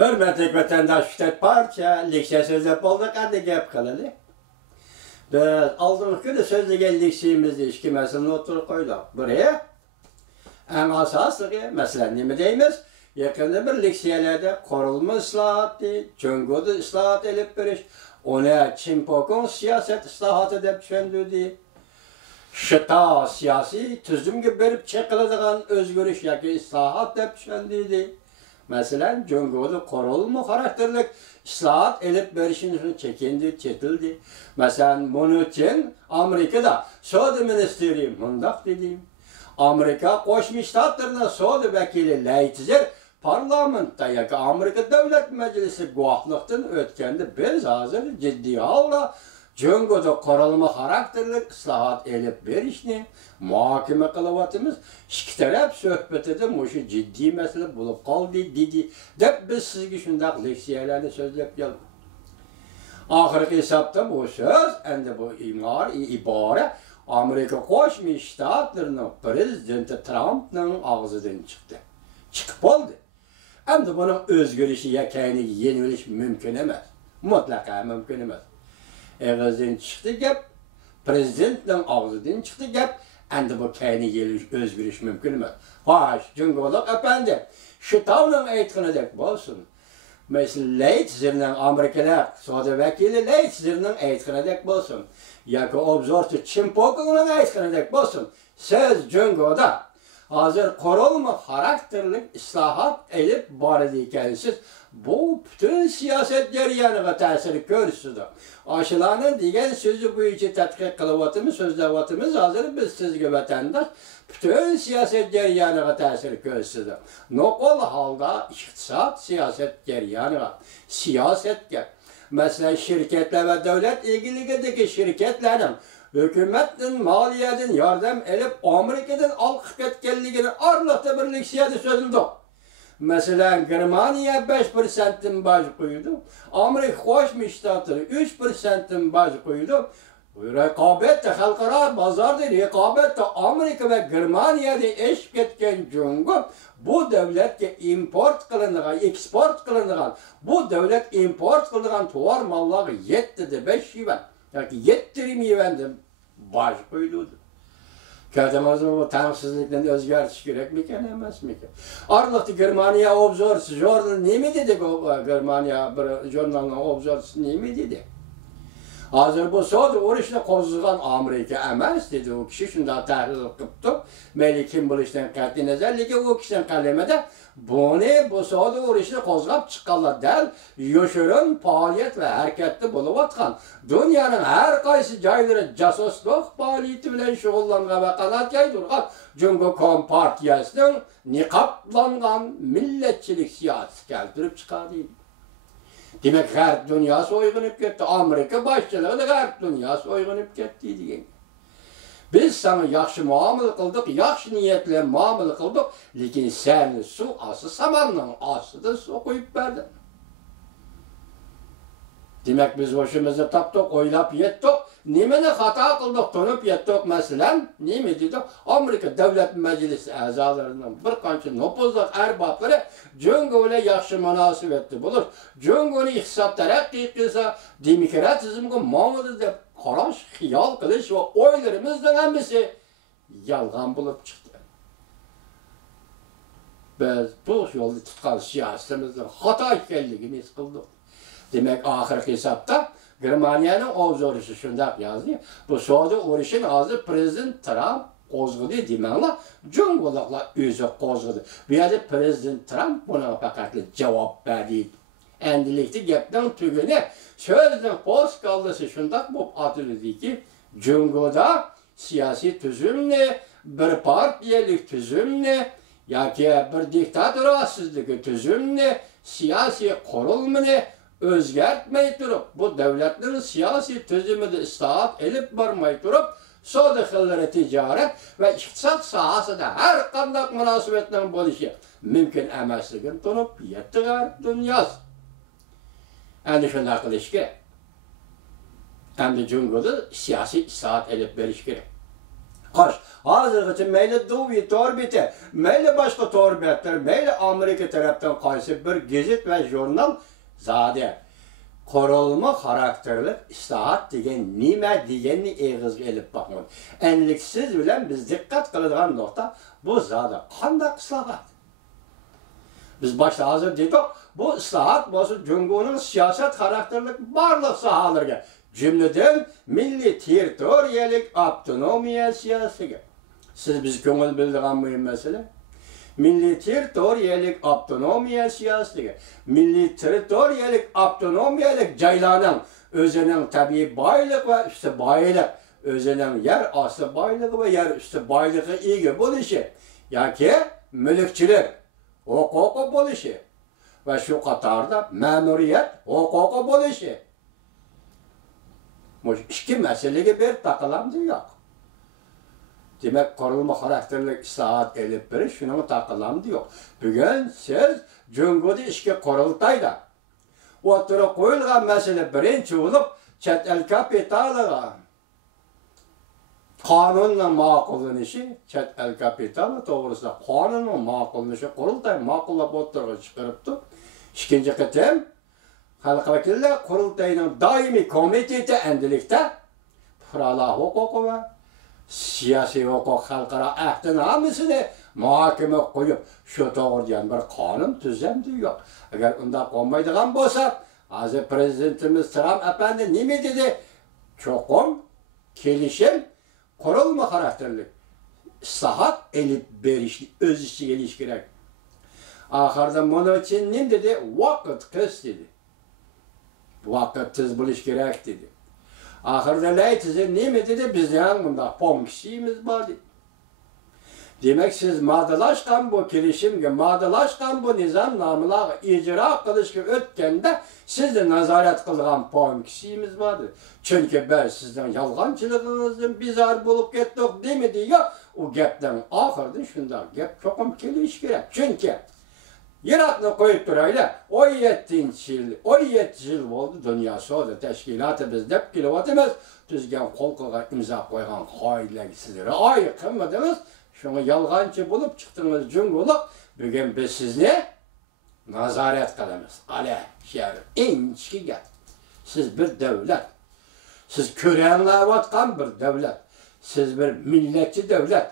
Hürmetlik vatandaş işlet parça, likse sözlep olduk, hadi gep kalalı. Biz aldığımız günü sözlü geldiğimizde işki meselini oturup koyduk. Buraya en asası mesela ne mi deyimiz? Yakında bir liksiyelerde korulma ıslahatı, Cungo'da ıslahat elip biriş, ona Çinpok'un siyaset ıslahatı edip düşündüğü, şıta siyasi tüzüm gibi verip çekiladigan özgürüş yaki ıslahat edip düşündüğü. Mesela Cungo'da korulma karakterlik ıslahat elip verişini çekindi, çetildi. Mesela bunun için Amerika'da Saudi Ministeri mundak dediğim. Amerika Koşmuş Ştatlarına Saudi vekili Leitzer parlamentta yaki Amerika Devlet Meclisi guahlıktan ötkendi. Biz hazır ciddi halda Cungo'da korulma karakterlik ıslahat elip verişini muhakeme kılıvatımız iki taraf söhbet edip muşu ciddi mesele bulup kaldı dedi. Dep biz sizge şundak leksiyelerini sözlep geldik. Ahirki hesapta bu söz, endi bu ibare Amerika Koşmuş Ştatlarının prezidenti Trump'ın ağzından çıktı. Çıkıp oldu. Endi bunun özgürüşü yakayını yeniliş mümkün emez. Mutlaka mümkün emez. Ağzından çıktı gep, prezidentin ağzından çıktı gep, endi bu kayını yeniliş özgürüş mümkün emez. Hoş, Cungo'luk efendim, şu tavının aytkını dek bolsun. Mesela Leitzer'nin Amerika'da Saudi vekili Leitzer'nin aytkını dek bolsun. Yaki obzortu Çinpok'un aytkını dek bolsun. Söz Cungo'da hazır korulma karakterlik ıslahat elip var edikensiz bu bütün siyaset jaryanıga ta'sir görsüdü. Aşılanın digen sözü bu içi tetkik kılıvatımız, sözlevatımız hazır biz sizge vatandaş bütün siyaset jaryanıga ta'sir görsüdü. Nokol halda iktisat siyaset jaryanıga, siyasetge, mesela şirketler ve devlet ilgiligideki şirketlerin hükümetin maliyetin yardım edip Amerika'dan alkıp ketkenligini arlıkta birlik siyasi sözüldü. Mesela Germaniya 5%'in baş koydu. Amerika Koşmuş Ştatları 3%'in baş koydu. Rekabette, halkara bazarda rekabette Amerika ve Germaniya'da eşlik etken Cungo bu devletke import kılınıgan, export kılınıgan, bu devlet import kılınıgan tuvar malları yetti 5 yuvan. Yani yettirmeyevendim baş koyuldu. Kademazın bu tanıksızlıktan özgürlüğü gerek mi ki, emez mi ki? Arlıkta Germaniya obzorsu, jurnal ne mi dedi Germaniya jurnalının obzorsu ne mi dedi? Hazır bu Saudi uğraşına kozulgan Amerika emez dedi o kişi, şunda tahlil kıptı. Melikin bilişten katli nezerliki o kişiden kalemede bu Saudi uğraşına kozgap çıkarlar del, yoşurun faaliyet ve hareketli buluvatkan. Dünyanın her kaysı cayları casusluk faaliyeti bilen şoğullangan ve kanat yaydırgan Cungo Kompartiyasının niqaplangan milletçilik siyasi keltirip çıkardıydı. Demek Garp dünyası oygunup gitti. Amerika başçılığı da Garp dünyası oygunup gitti diyen. Biz sana yaxşı muamele kıldık, yaxşı niyetle muamele kıldık. Lekin sen su ası samanın asıda su koyup verdin. Demek biz hoşumuzu taptık, oylap yettik. Nemeni hata kıldık, tonup yettik mesela. Ne mi dedik? Amerika Devlet Meclisi azalarından bir kançı nopuzluk erbapları Cungo ile yaxşı münasebetli bulur. Cungo'nu iktisat terakki kılsa demokratizmga muamele deb qarash, xiyol qilish ve oylarımızdan hemmisi yalgan bulup çıktı. Biz bu yolda tutkan siyasetimizden hata ekanligini his kıldık. Demek ahirki hesapta Germaniyanın obzorisi şundak yazdı. Bu Saudi uğraşın ağzı Prezident Trump kozgıdı demenla Cungo'lukla özü kozgıdı. Bu yerde Prezident Trump buna fakatlı cevap verdi. Endilikti gepten tügüne sözden post kaldısı şundak bu atıldı ki Cungo'da siyasi tüzümle bir partiyelik tüzümle yaki bir diktatör asızlığı tüzümle siyasi kurulmunu özgertmeyi durup, bu devletlerin siyasi tüzümünü ıslahat elip varmayı durup, soğudıkları ticaret ve iktisat sahasında her kandak münasebetlerin buluşu mümkün emesliğini tutup yettiğer dünyası. Endi şunday qilish kerak. Endi Cungo'da siyasi ıslahat elip verish kerak. Qaş, hazırgacha mayli Duvi Torbeti, mayli boshqa torbetler, mayli Amerika tarafdan qaysi bir gazet va jurnal zade korolma xarakterli islahat degen nima deganni eg'izga elib bakmın. Enliksiz bilen biz dikkat qiladigan nokta bu zade qanday islahat. Biz başta hazır dedik, bu islahat bosu Cumhur'un siyaset karakterlik barlıq sahalarga, cümleden milli territoriyalik avtonomiya siyasetiga. Siz biz köngül bildiğen mühim mesele. Milli territoriyalik avtonomiya siyasetiga, milli territoriyalik avtonomiyalik jaylarning özünün tabii baylık ve üstü baylık, özünün yer aslı baylığı ve yer üstü baylığı ega bo'lishi, yoki mülkçilik huquqi bo'lishi va shu qatorda ma'muriyat huquqi bo'lishi. Bu ikki masalaga bir taqalamdi yo'q. Demek korunma xarakterli islahat elib berish shuning taqalamdi yo'q. Bugun siz Cumhuriyet ishga qurultayda o'tira qo'yilgan masala birinchi bo'lib chet el kapitaliga qonunla ma'qullanishi, chet el kapitali to'g'risida qonunla ma'qullanishi qurultay ma'qullab o'tirg'i chiqaribdi. Ikkinchi qatim xalq vakillar qurultayning doimiy komiteti endilikda fuqarolar huquqi va siyosiy huquq xalqaro ahdnamesini muhokama qo'yib, shu to'g'ridan bir qonun tuzamdi yo'q. Agar unda qolmaydigan bo'lsa, hozir prezidentimiz Trump efendi nima dedi? Cho'qim kelishim qurulma xarakterli islahat elib berishni o'z ichiga olish kerak. Oxirida buni uchun nim dedi? Vaqt qis dedi. Vaqt tez bo'lish kerak dedi. Oxirida laytizi nima dedi? Bizning bunda pomkishimiz bor dedi. Demek siz madalaşkan bu kelişimge, madalaşkan bu nizam namılağı icra kılışkı ötkende sizde nazaret kılgan poem kişimiz vardır. Çünkü ben sizden yalgancılığınızın bizar bulup gettik demedi ya, o gepten ahırdı şunda gep çokum keliş gerek. Çünkü Irak'ını koyup durayla 17 yıl oldu dünya soğudu teşkilatı biz dep kilovatımız düzgen kolkuğa imza koygan hailler sizlere ay kımmadınız. Şunu yalgancı bulup çıktığınız cumhurluk, bugün biz sizni nazaret kılımız. Ale, şehrim, ençki gel. Siz bir devlet. Siz körenler vatkan bir devlet. Siz bir milletçi devlet.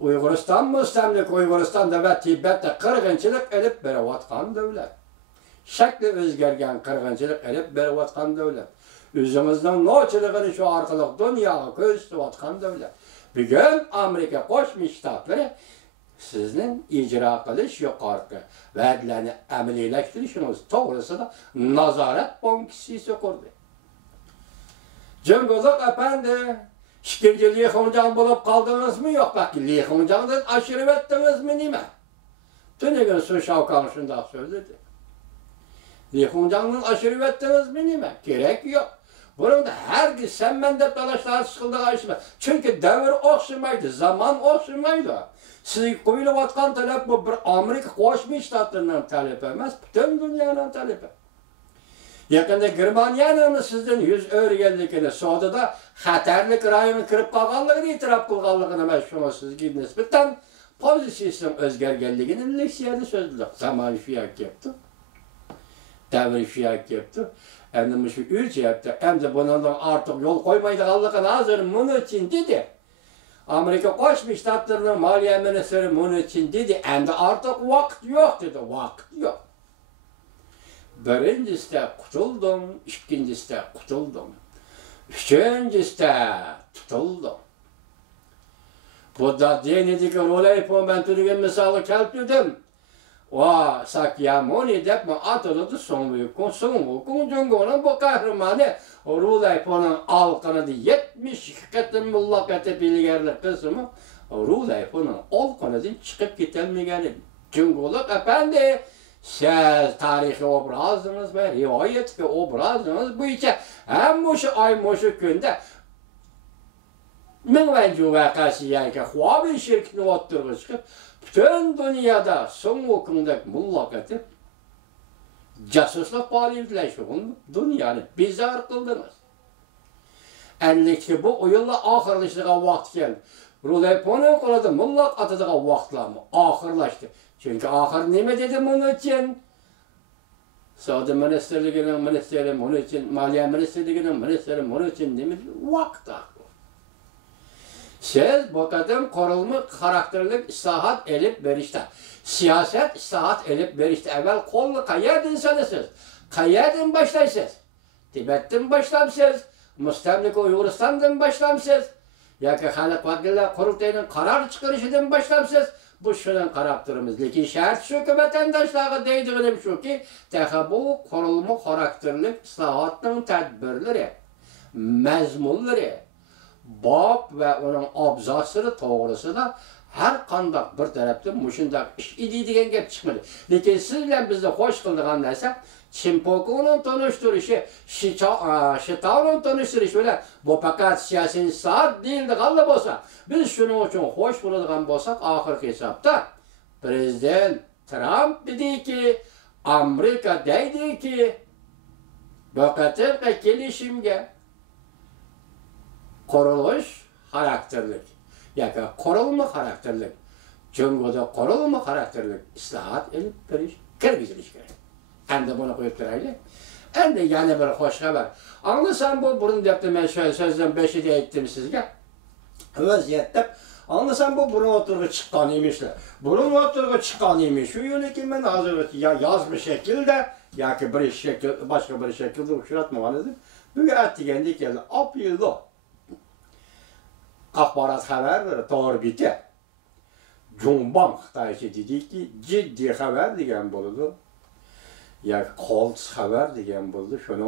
Uyguristan müstemlik, Uyguristan'da ve Tibet'te kırgınçılık elip beri vatkan devlet. Şekli özgergen kırgınçılık elip beri vatkan devlet. Yüzümüzden noçılığını şu arkalık dünyaya köstü vatkan devlet. Bugün Amerika Qo'shma Shtatlari sizning icra qilish yuqorqi va'dalarni amaliylashtirish to'g'risida nazorat komissiyasi qurdi. Cumhuriyet efendi, ikkinchi Li Xunjang bo'lib qoldingizmi yo'q? Balki Li Xunjangdan oshirib o'tdingizmi nima? Tunugun Su Shaokan shunday so'zladi. Li Xunjangdan oshirib o'tdingizmi nima? Kerak yo'q. Burada herkes sen bende dalaşlar sıkıldığı işime. Çünkü devir okşamaydı, zaman okşamaydı. Siz koyulup atkan talep bu bir Amerika Qo'shma Shtatlarining talep emas, bütün dünyanın talebi. Yakında Germaniyanın sizden 100 o'rganligini, Saudiyada xatarlik rayoni kirib qolganligini e'tirof qilganligini emas, shuni sizga nisbatan pozitsiyasining o'zgarganligini leksiyada so'zladik. Zaman shu yoqqa kelibdi. Davr shu yoqqa kelibdi. Endi şu 3 yaptı. Hem de bundan artık yol koymaydıganlıkını hazır bunun için dedi. Amerika Qo'shma Shtatlarining Moliya ministri bunun için dedi. Endi artık vaqt yok dedi. Vaqt yok. Birincisinde qutuldum, ikkincisinde qutuldum. Üçüncüsinde tutuldum. Bu da denedeki rolay ben turgan misali keltirdim. Wa Sakyamuni deb atıldı Sonwukong. Sonwukong Cumhur'un bu kahramanı Rulaypo'nun alqanıda 72 qatim mullaqati bilgerlik kısmı Rulaypo'nun alqanıdan çıkıp ketelmegan. Cumhurluk efendi siz tarihi obrazınız ve rivayetki obrazınız bo'yicha ham o'sha ay o'sha kunda Mingvanju vaqasi yoki Huawei shirkatini o'ttirib chiqib bütün dünyada Sonwukong'daki mullaqati casuslik faoliyatlarini dünyani bizar kıldınız. 50'ki bu oyunla ahırlaştığa vaxt geldi. Ruleponu qoladı, mullak atıdığa vaxtlarmı ahırlaştı. Çünkü ahır neme dedim onun için? Savunma Ministerliğinin ministerim onun için, Maliye Ministerliğinin ministerim onun için değil mi? Vakti. Siz bu kadın korulma karakterlik islahat elip verişte. Siyaset islahat elip verişte. Evvel kollu kayyadın sanısınız. Kayyadın başlaysınız. Tibet'ten başlamsınız. Müstemlik Uyguristan'dan başlamsınız. Ya ki Halk Vakiller Kurultayı'nın karar çıkarışından başlamsınız. Bu şunun karakterimiz. Lekin şart şu ki vatandaşlara deydiğim şu ki bu korulma karakterlik islahatın tedbirleri, mezmunları, bab ve onun abzasları doğrusu da her kandak bir tarafta muşundak iş idi degan gap çıkmadı. Lekin siz bilan bizni hoş kıldığan narsa Çimpoku'nun tanıştırışı, Şita'nın tanıştırışı bilan bu fakat siyasi saat değildi galla bolsa. Biz şunun için hoş buladigan bolsak ahirki hesapta Prezident Trump dedi ki, Amerika deydi ki, bu kadar kelişimge koruluş karakterlik, yani korulma karakterlik, Cumhurda korulma karakterlik islahat elip veriş, kirgiziliş gerek. Hem de bunu koyup duraylı. Hem de yani bir hoş haber. Anlasam bu, burun depte ben şöyle sözden 5'i de ettim sizge. Vaziyette, anlasam bu burun oturuğu çıkan imişler. Burun oturuğu çıkan imiş. Şu yönü ki ben hazır yazmış şekilde, ya ki bir şekil, başka bir şekilde uçuratmamanızdır. Bugün ettiğinde geldi, apyıldı. Akbarat haber doğru bitti. Cumbank Xitaycha dedi ki ciddi haber degan bo'ldi. Ya Colts haber degan bo'ldi. Shuni